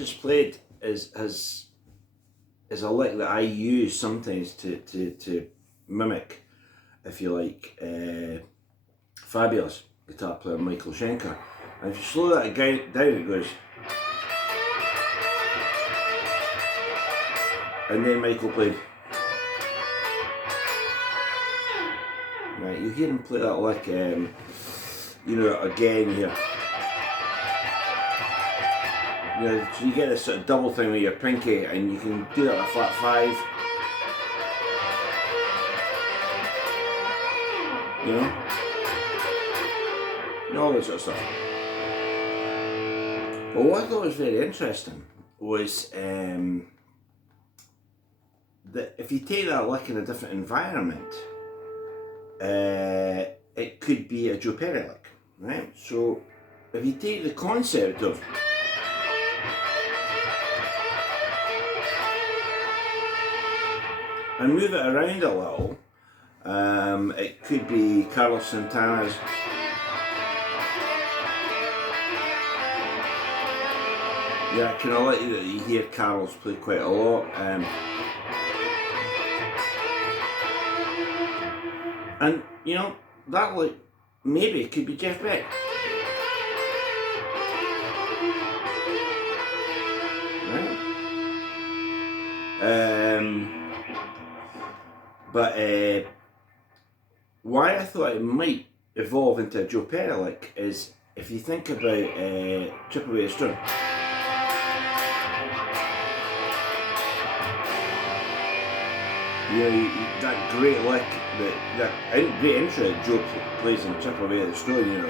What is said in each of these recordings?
just played is a lick that I use sometimes to mimic, if you like, fabulous guitar player Michael Schenker. And if you slow that guy down, it goes. And then Michael played. Right, you hear him play that lick, again here. So you get this sort of double thing with your pinky, and you can do that with a flat 5. All that sort of stuff. But what I thought was very interesting was that if you take that lick in a different environment, it could be a Joe Perry lick, right? So if you take the concept of and move it around a little, it could be Carlos Santana's kind of like that you hear Carlos play quite a lot. And that like maybe it could be Jeff Beck. Right? But why I thought it might evolve into a Joe Perry lick is if you think about Chip Away the Stone. That great lick, that great intro that Joe plays in Chip Away the Stone,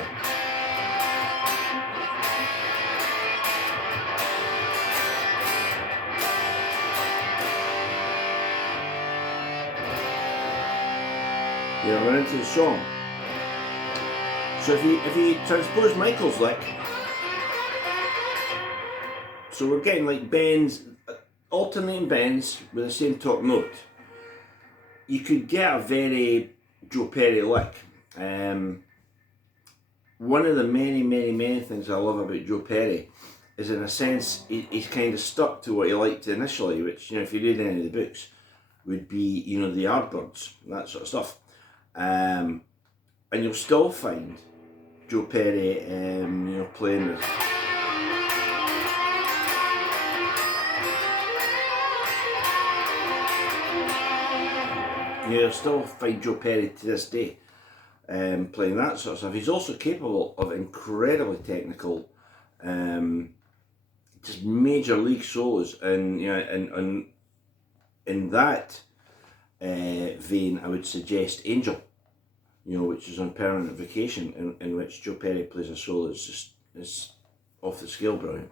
we're into the song. So if you transpose Michael's lick, so we're getting like bends, alternating bends with the same top note. You could get a very Joe Perry lick. One of the many things I love about Joe Perry is, in a sense, he's kind of stuck to what he liked initially, which, if you read any of the books, would be, the Yardbirds, that sort of stuff. And you'll still find Joe Perry, playing this. You'll still find Joe Perry to this day playing that sort of stuff. He's also capable of incredibly technical, just major league solos, and in that vein, I would suggest Angel, which is on Permanent Vacation, in which Joe Perry plays a solo that's just off the scale brilliant.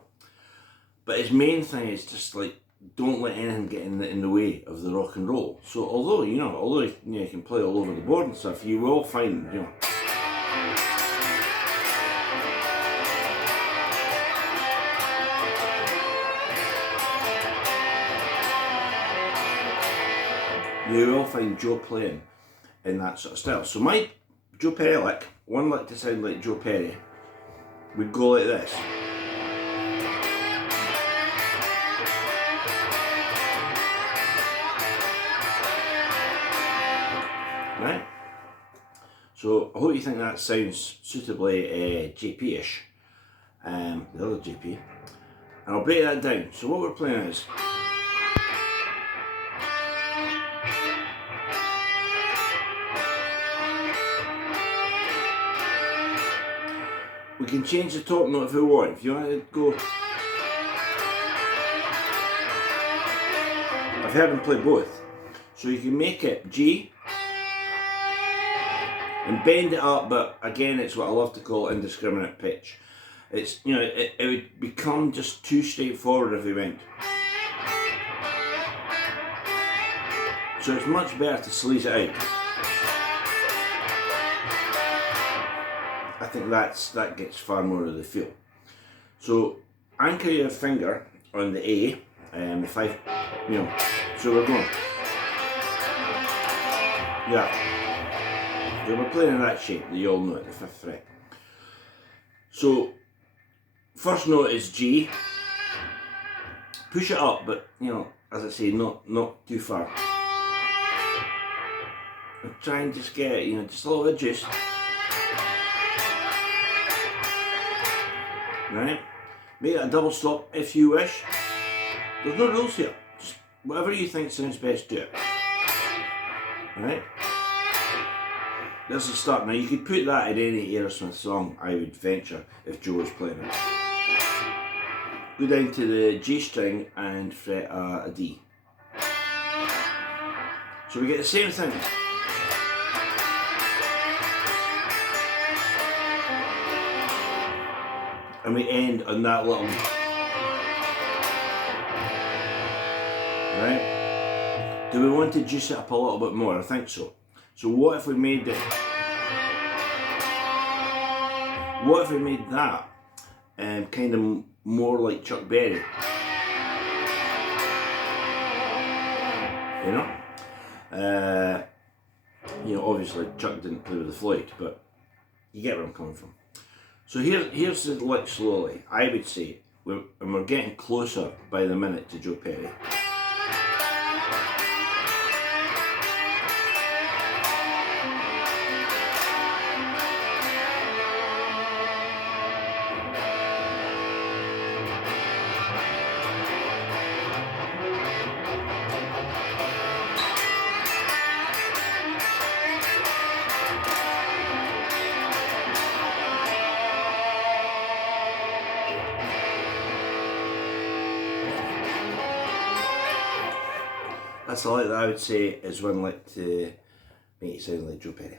But his main thing is just like, don't let anything get in the way of the rock and roll. So although you can play all over the board and stuff, you will find Joe playing in that sort of style. So my Joe Perry lick, one lick to sound like Joe Perry, would go like this. Right? So I hope you think that sounds suitably JP-ish, the other JP, and I'll break that down. So what we're playing is we can change the top note if we want. If you want to go, I've heard him play both, so you can make it G and bend it up, but again, it's what I love to call indiscriminate pitch. It's, it would become just too straightforward if we went. So it's much better to sleaze it out. I think that gets far more of the feel. So anchor your finger on the A, the 5, so we're going. Yeah. So we're playing in that shape that you all know at the 5th fret. So first note is G, Push it up, but you know, as I say, not too far. And try and just get, you know, just a little bit of juice. Right? Make it a double stop if you wish. There's no rules here. Just whatever you think sounds best, do it. Right? This is the start. Now you could put that in any Aerosmith song, I would venture, if Joe was playing it. Go down to the G string and fret a D. So we get the same thing. And we end on that little... Right? Do we want to juice it up a little bit more? I think so. So what if we made it... What if we made that kind of more like Chuck Berry? You know? You know, obviously Chuck didn't play with the Floyd, but you get where I'm coming from. So here's the lick slowly. I would say, and we're getting closer by the minute to Joe Perry. That's the lick that I would say is one lick to make it sound like Joe Perry.